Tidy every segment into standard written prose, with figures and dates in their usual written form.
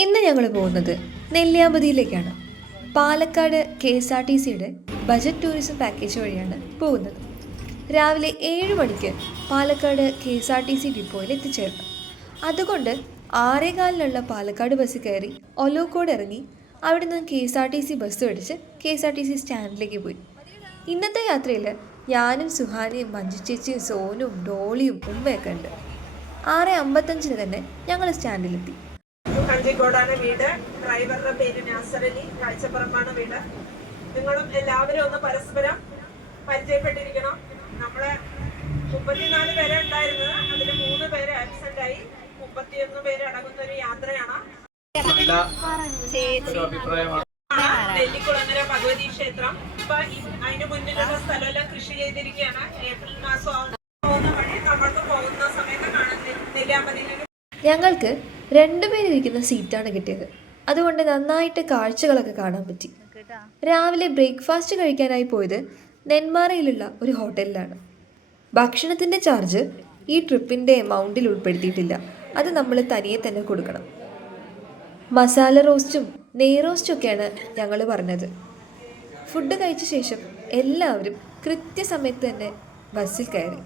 ഇന്ന് ഞങ്ങൾ പോകുന്നത് നെല്ലിയാമ്പതിയിലേക്കാണ്. പാലക്കാട് KSRTCയുടെ ബജറ്റ് ടൂറിസം പാക്കേജ് വഴിയാണ് പോകുന്നത്. രാവിലെ 7 മണിക്ക് പാലക്കാട് KSRTC ഡിപ്പോയിൽ എത്തിച്ചേരണം. അതുകൊണ്ട് 6:15 പാലക്കാട് ബസ് കയറി ഒലോക്കോട് ഇറങ്ങി അവിടെ നിന്ന് KSRTC ബസ് പിടിച്ച് KSRTC സ്റ്റാൻഡിലേക്ക് പോയി. ഇന്നത്തെ യാത്രയിൽ ഞാനും സുഹാനിയും മഞ്ജു ചേച്ചിയും സോനും ഡോളിയും ഉമ്മയൊക്കെ ഉണ്ട്. 6:55 തന്നെ ഞങ്ങൾ സ്റ്റാൻഡിലെത്തി. കഞ്ചിക്കോടാണ് വീട്. ഡ്രൈവറുടെ പേര് നാസറലി. കാഴ്ചപ്പുറമാണ് വീട്. നിങ്ങളും എല്ലാവരും ഒന്ന് പരസ്പരം പരിചയപ്പെട്ടിരിക്കണം. നമ്മളെ 34 പേരെ ഉണ്ടായിരുന്നത്, അതിൽ 3 പേര് ആബ്സെന്റ് ആയി. 31 പേര് അടങ്ങുന്ന ഒരു യാത്രയാണ്. നെല്ലിക്കുളങ്ങര ഭഗവതി ക്ഷേത്രം. ഇപ്പൊ അതിന് മുന്നിലുള്ള സ്ഥലമെല്ലാം കൃഷി ചെയ്തിരിക്കുകയാണ്. ഏപ്രിൽ മാസം പോകുന്ന വഴി നമ്മൾക്ക് പോകുന്ന സമയത്ത് കാണുന്ന നെല്ലിയാമ്പതിയിലേക്ക് ഞങ്ങൾക്ക് 2 പേരിരിക്കുന്ന സീറ്റാണ് കിട്ടിയത്. അതുകൊണ്ട് നന്നായിട്ട് കാഴ്ചകളൊക്കെ കാണാൻ പറ്റി. രാവിലെ ബ്രേക്ക്ഫാസ്റ്റ് കഴിക്കാനായി പോയത് നെന്മാറയിലുള്ള ഒരു ഹോട്ടലിലാണ്. ഭക്ഷണത്തിൻ്റെ ചാർജ് ഈ ട്രിപ്പിൻ്റെ എമൗണ്ടിൽ ഉൾപ്പെടുത്തിയിട്ടില്ല. അത് നമ്മൾ തനിയെ തന്നെ കൊടുക്കണം. മസാല റോസ്റ്റും നെയ് റോസ്റ്റും ഒക്കെയാണ് ഞങ്ങൾ പറഞ്ഞത്. ഫുഡ് കഴിച്ച ശേഷം എല്ലാവരും കൃത്യസമയത്ത് തന്നെ ബസ്സിൽ കയറി.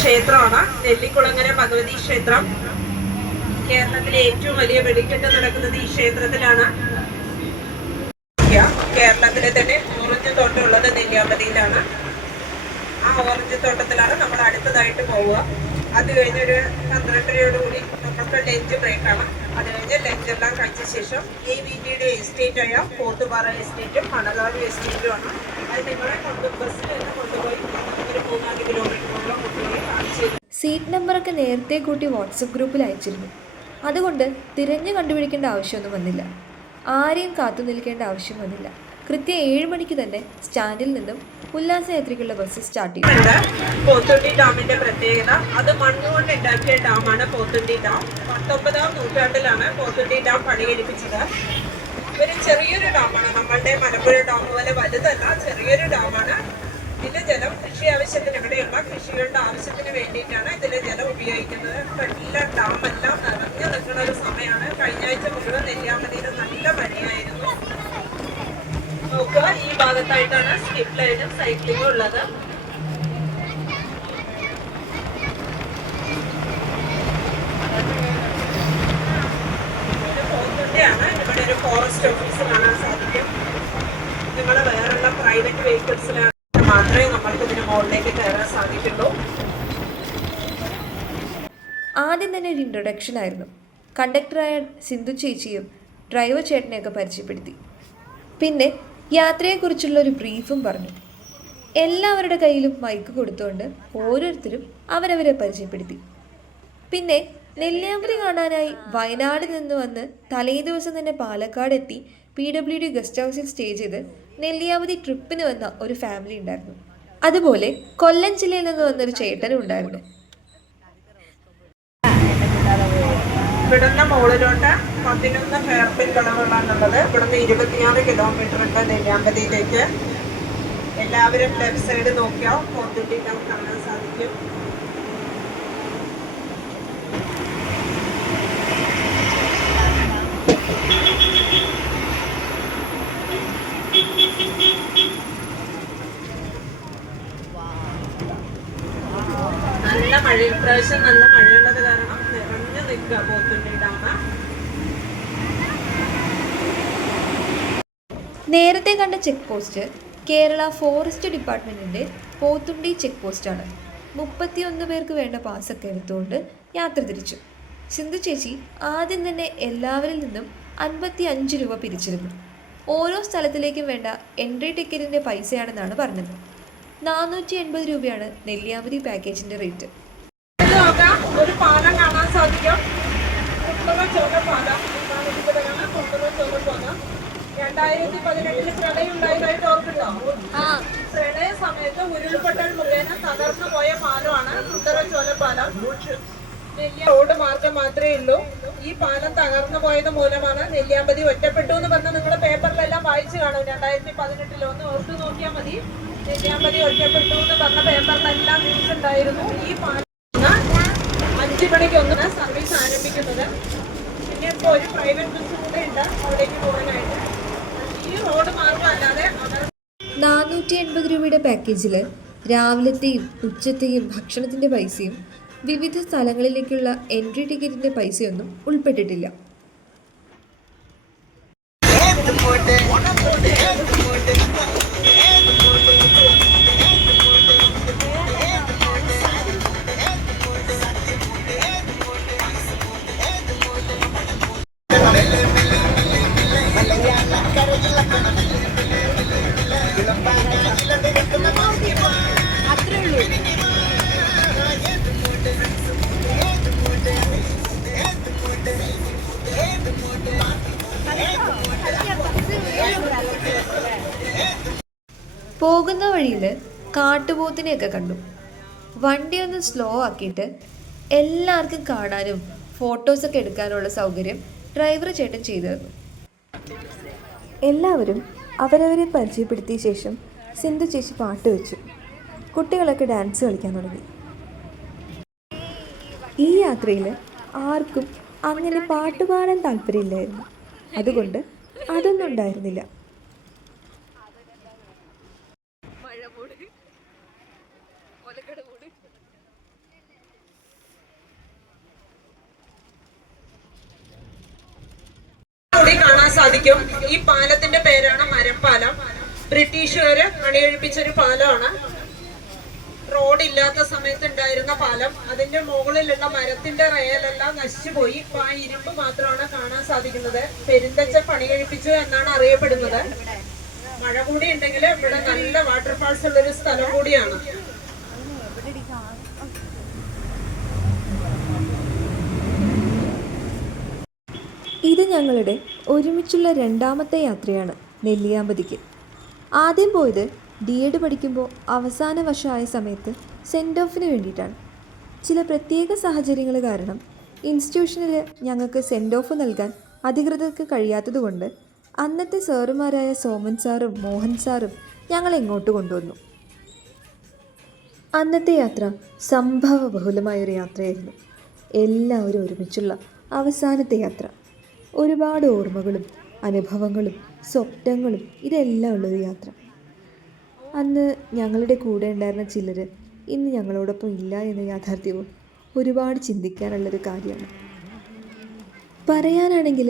ക്ഷേത്രമാണ് നെല്ലിക്കുളങ്ങര ഭഗവതി ക്ഷേത്രം. കേരളത്തിലെ ഏറ്റവും വലിയ വെടിക്കെട്ട് നടക്കുന്നത് ഈ ക്ഷേത്രത്തിലാണ്. കേരളത്തിലെ തന്നെ ഓറഞ്ച് തോട്ടമുള്ളത് നെല്ലിയാമ്പതിയിലാണ്. ആ ഓറഞ്ച് തോട്ടത്തിലാണ് നമ്മൾ അടുത്തതായിട്ട് പോവുക. അത് കഴിഞ്ഞൊരു 12:30യോടുകൂടി നമുക്ക് ലഞ്ച് ബ്രേക്കാണ്. അത് കഴിഞ്ഞ് ലഞ്ചെല്ലാം കഴിച്ച ശേഷം AVTയുടെ എസ്റ്റേറ്റായ പോത്തുപാറ എസ്റ്റേറ്റും മണലാട് എസ്റ്റേറ്റുമാണ്. അത് നിങ്ങളെ ബസ്സിൽ തന്നെ കൊണ്ടുപോയി ഒരു 3-4 കിലോമീറ്ററോളം കൊണ്ടുപോയി കാണിച്ചു. സീറ്റ് നമ്പറൊക്കെ നേരത്തെ കൂട്ടി വാട്സപ്പ് ഗ്രൂപ്പിൽ അയച്ചിരുന്നു. അതുകൊണ്ട് തിരഞ്ഞു കണ്ടുപിടിക്കേണ്ട ആവശ്യമൊന്നും വന്നില്ല. ആരെയും കാത്തു നിൽക്കേണ്ട ആവശ്യം വന്നില്ല. കൃത്യം 7 മണിക്ക് തന്നെ സ്റ്റാൻഡിൽ നിന്നും ഉല്ലാസയാത്രയ്ക്കുള്ള ബസ് സ്റ്റാർട്ട് ചെയ്തു. പോത്തുണ്ടി ഡാമിന്റെ പ്രത്യേകത, അത് മണ്ണുകൊണ്ട് ഉണ്ടാക്കിയ ഡാമാണ് പോത്തുണ്ടി ഡാം. 19-ാം നൂറ്റാണ്ടിലാണ് പോത്തുണ്ടി ഡാം പണികഴിപ്പിച്ചത്. ഒരു ചെറിയൊരു ഡാമാണ്. നമ്മളുടെ മലമ്പുഴ ഡാം പോലെ വലുതല്ല, ചെറിയൊരു ഡാമാണ്. ഇതിലെ ജലം കൃഷി ആവശ്യത്തിന്, ഇവിടെയുള്ള കൃഷികളുടെ ആവശ്യത്തിന് വേണ്ടിയിട്ടാണ് ഇതിലെ ജലം ഉപയോഗിക്കുന്നത്. എല്ലാ ഡാമെല്ലാം നിറഞ്ഞു നിൽക്കുന്ന ഒരു സമയമാണ്. കഴിഞ്ഞ ആഴ്ച മുഴുവൻ നെല്ലിയാമ്പതിയിൽ നല്ല മഴയായിരുന്നു. നോക്കുക, ഈ ഭാഗത്തായിട്ടാണ് സ്കിപ്പ് ലൈനും സൈക്ലിങ്ങും ഉള്ളത്. പോത്തുണ്ടിയാണ്. ഇവിടെ ഒരു ഫോറസ്റ്റ് ഓഫീസ് കാണാൻ സാധിക്കും. നിങ്ങൾ വേറെയുള്ള പ്രൈവറ്റ് വെഹിക്കിൾസിലാണ് മാത്രമേ നമ്മൾക്ക് ഇതിന് മുകളിലേക്ക് കയറാൻ സാധിക്കുള്ളൂ. ആദ്യം തന്നെ ഒരു ഇൻട്രൊഡക്ഷൻ ആയിരുന്നു. കണ്ടക്ടറായ സിന്ധു ചേച്ചിയും ഡ്രൈവർ ചേട്ടനെയൊക്കെ പരിചയപ്പെടുത്തി. പിന്നെ യാത്രയെക്കുറിച്ചുള്ള ഒരു ബ്രീഫും പറഞ്ഞു. എല്ലാവരുടെ കയ്യിലും മൈക്ക് കൊടുത്തുകൊണ്ട് ഓരോരുത്തരും അവരവരെ പരിചയപ്പെടുത്തി. പിന്നെ നെല്ലിയാമ്പതി കാണാനായി വയനാട് നിന്ന് വന്ന് തലേ ദിവസം തന്നെ പാലക്കാട് എത്തി PWD ഗസ്റ്റ് ഹൗസിൽ സ്റ്റേ ചെയ്ത് നെല്ലിയാമ്പതി ട്രിപ്പിന് വന്ന ഒരു ഫാമിലി ഉണ്ടായിരുന്നു. അതുപോലെ കൊല്ലം ജില്ലയിൽ നിന്ന് വന്നൊരു ചേട്ടനും ഉണ്ടായിരുന്നു. ഇവിടുന്ന് മുകളിലോട്ട് 11 ഹെയർപിൻ കളവുകളാണുള്ളത്. ഇവിടുന്ന് 26 കിലോമീറ്റർ ഉണ്ട് നെല്ലിയാമ്പതിയിലേക്ക്. എല്ലാവരും ലെഫ്റ്റ് സൈഡ് നോക്കിയാൽ പോത്തുണ്ടി ഡാം കാണാൻ സാധിക്കും. നല്ല മഴ, ഇപ്രാവശ്യം നല്ല മഴയുള്ളത് കാരണം നിറഞ്ഞു നിൽക്കുക പോത്തുണ്ടി ഡാം. നേരത്തെ കണ്ട ചെക്ക് പോസ്റ്റ് കേരള ഫോറസ്റ്റ് ഡിപ്പാർട്ട്മെൻറ്റിൻ്റെ പോത്തുണ്ടി ചെക്ക് പോസ്റ്റാണ്. 31 പേർക്ക് വേണ്ട പാസ്സൊക്കെ എടുത്തുകൊണ്ട് യാത്ര തിരിച്ചു. സിന്ധു ചേച്ചി ആദ്യം തന്നെ എല്ലാവരിൽ നിന്നും 55 രൂപ പിരിച്ചിരുന്നു. ഓരോ സ്ഥലത്തിലേക്കും വേണ്ട എൻട്രി ടിക്കറ്റിൻ്റെ പൈസയാണെന്നാണ് പറഞ്ഞത്. 480 രൂപയാണ് നെല്ലിയാമ്പതി പാക്കേജിൻ്റെ റേറ്റ്. ഒരു പാലം കാണാൻ സാധിക്കും. പാലം 2018 പ്രളയം ഉണ്ടായതായിട്ട് ഓർക്കുന്നുണ്ടോ? പ്രളയ സമയത്ത് ഉരുൾപൊട്ടൽ മുഖേന തകർന്നു പോയ പാലമാണ് കുണ്ടറ ചോല പാലം. നെല്ലിയ റോഡ് മാർഗം മാത്രമേ ഉള്ളൂ. ഈ പാലം തകർന്നു പോയത് മൂലമാണ് നെല്ലിയാമ്പതി ഒറ്റപ്പെട്ടു എന്ന് പറഞ്ഞ് നിങ്ങൾ പേപ്പറിലെല്ലാം വായിച്ചു കാണും. 2018 ഒന്ന് ഓർത്തു നോക്കിയാൽ മതി. നെല്ലിയാമ്പതി ഒറ്റപ്പെട്ടു എന്ന് പറഞ്ഞ പേപ്പറിലെല്ലാം ന്യൂസ് ഉണ്ടായിരുന്നു. ഈ പാലം 5 മണിക്കൊന്ന് സർവീസ് ആരംഭിക്കുന്നത്. പിന്നെ ഇപ്പോൾ ഒരു പ്രൈവറ്റ് ബസ് കൂടെ ഉണ്ട് അവിടേക്ക് പോകാനായിട്ട്. ഈ റോഡ് മാർഗമല്ലാതെ 480 രൂപയുടെ പാക്കേജിൽ രാവിലത്തെയും ഉച്ചത്തെയും ഭക്ഷണത്തിൻ്റെ പൈസയും വിവിധ സ്ഥലങ്ങളിലേക്കുള്ള എൻട്രി ടിക്കറ്റിൻ്റെ പൈസയൊന്നും ഉൾപ്പെട്ടിട്ടില്ല. പോകുന്ന വഴിയിൽ കാട്ടുപോത്തിനെയൊക്കെ കണ്ടു. വണ്ടി ഒന്ന് സ്ലോ ആക്കിയിട്ട് എല്ലാവർക്കും കാണാനും ഫോട്ടോസൊക്കെ എടുക്കാനുള്ള സൗകര്യം ഡ്രൈവർ ചേട്ടൻ ചെയ്തു തന്നു. എല്ലാവരും അവരവരെ പരിചയപ്പെടുത്തിയ ശേഷം സിന്ധു ചേച്ചി പാട്ട് വെച്ചു. കുട്ടികളൊക്കെ ഡാൻസ് കളിക്കാൻ തുടങ്ങി. ഈ യാത്രയിൽ ആർക്കും അങ്ങനെ പാട്ട് പാടാൻ താല്പര്യമില്ലായിരുന്നു. അതുകൊണ്ട് അതൊന്നും ഉണ്ടായിരുന്നില്ല. കാണാൻ സാധിക്കും. ഈ പാലത്തിന്റെ പേരാണ് മരപ്പാലം. ബ്രിട്ടീഷുകാര് പണിയെഴുപ്പിച്ചൊരു പാലമാണ്. റോഡില്ലാത്ത സമയത്ത് ഉണ്ടായിരുന്ന പാലം. അതിന്റെ മുകളിലുള്ള മരത്തിന്റെ റയലെല്ലാം നശിച്ചുപോയി. ഇപ്പൊ ആ ഇരുമ്പ് മാത്രമാണ് കാണാൻ സാധിക്കുന്നത്. പെരുന്തച്ച പണിയെഴുപ്പിച്ചു എന്നാണ് അറിയപ്പെടുന്നത്. മഴ കൂടി ഉണ്ടെങ്കിൽ ഇവിടെ നല്ല വാട്ടർഫാൾസ് ഉള്ളൊരു സ്ഥലം കൂടിയാണ്. ഇത് ഞങ്ങളുടെ ഒരുമിച്ചുള്ള രണ്ടാമത്തെ യാത്രയാണ് നെല്ലിയാമ്പതിക്ക്. ആദ്യം പോയത് D.Ed പഠിക്കുമ്പോൾ അവസാന വർഷമായ സമയത്ത് സെൻഡ് ഓഫിന് വേണ്ടിയിട്ടാണ്. ചില പ്രത്യേക സാഹചര്യങ്ങൾ കാരണം ഇൻസ്റ്റിറ്റ്യൂഷനിൽ ഞങ്ങൾക്ക് സെൻഡ് ഓഫ് നൽകാൻ അധികൃതർക്ക് കഴിയാത്തതുകൊണ്ട് അന്നത്തെ സാറുമാരായ സോമൻ സാറും മോഹൻ സാറും ഞങ്ങളെ ഇങ്ങോട്ട് കൊണ്ടുവന്നു. അന്നത്തെ യാത്ര സംഭവബഹുലമായൊരു യാത്രയായിരുന്നു. എല്ലാവരും ഒരുമിച്ചുള്ള അവസാനത്തെ യാത്ര. ഒരുപാട് ഓർമ്മകളും അനുഭവങ്ങളും സ്വപ്നങ്ങളും ഇതെല്ലാം ഉള്ളൊരു യാത്ര. അന്ന് ഞങ്ങളുടെ കൂടെ ഉണ്ടായിരുന്ന ചിലർ ഇന്ന് ഞങ്ങളോടൊപ്പം ഇല്ല എന്ന യാഥാർത്ഥ്യവും ഒരുപാട് ചിന്തിക്കാനുള്ളൊരു കാര്യമാണ്. പറയാനാണെങ്കിൽ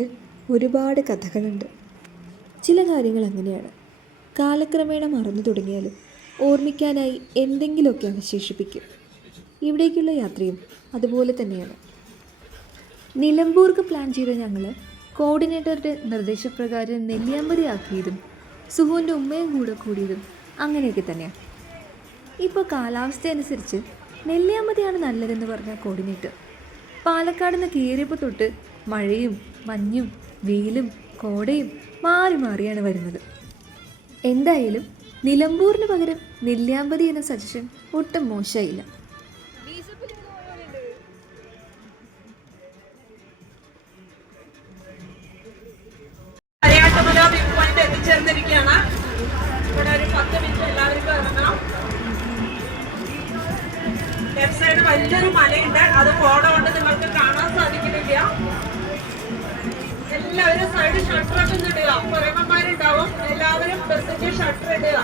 ഒരുപാട് കഥകളുണ്ട്. ചില കാര്യങ്ങൾ അങ്ങനെയാണ്. കാലക്രമേണ മറന്നു തുടങ്ങിയാലും ഓർമ്മിക്കാനായി എന്തെങ്കിലുമൊക്കെ അവശേഷിപ്പിക്കും. ഇവിടേക്കുള്ള യാത്രയും അതുപോലെ തന്നെയാണ്. നിലമ്പൂർക്ക് പ്ലാൻ ചെയ്ത ഞങ്ങൾ കോർഡിനേറ്ററുടെ നിർദ്ദേശപ്രകാരം നെല്ലിയാമ്പതി ആക്കിയതും സുഹുവിൻ്റെ ഉമ്മയും കൂടെ കൂടിയതും അങ്ങനെയൊക്കെ തന്നെയാണ്. ഇപ്പോൾ കാലാവസ്ഥ അനുസരിച്ച് നെല്ലിയാമ്പതിയാണ് നല്ലതെന്ന് പറഞ്ഞ കോർഡിനേറ്റർ പാലക്കാട് നിന്ന് കയറിയപ്പോൾ തൊട്ട് മഴയും മഞ്ഞും വെയിലും കോടയും മാറി മാറിയാണ് വരുന്നത്. എന്തായാലും നിലമ്പൂരിന് പകരം നെല്ലിയാമ്പതി എന്ന സജഷൻ ഒട്ടും മോശമായില്ല. എത്തിച്ചേർന്നിരിക്കുകയാണ്. ഇവിടെ ഒരു 10 മിനിറ്റ് എല്ലാവർക്കും ഇറങ്ങാം. ലെഫ്റ്റ് സൈഡ് വലിയൊരു മലയുണ്ട്. അത് കോട കൊണ്ട് നിങ്ങൾക്ക് കാണാൻ സാധിക്കുന്നില്ല. എല്ലാവരും സൈഡ് ഷട്ടറൊക്കെ ഒന്ന് ഇടുക. പുറമന്മാരുണ്ടാവും. എല്ലാവരും ബസ്സിന്റെ ഷട്ടർ ഇടുക.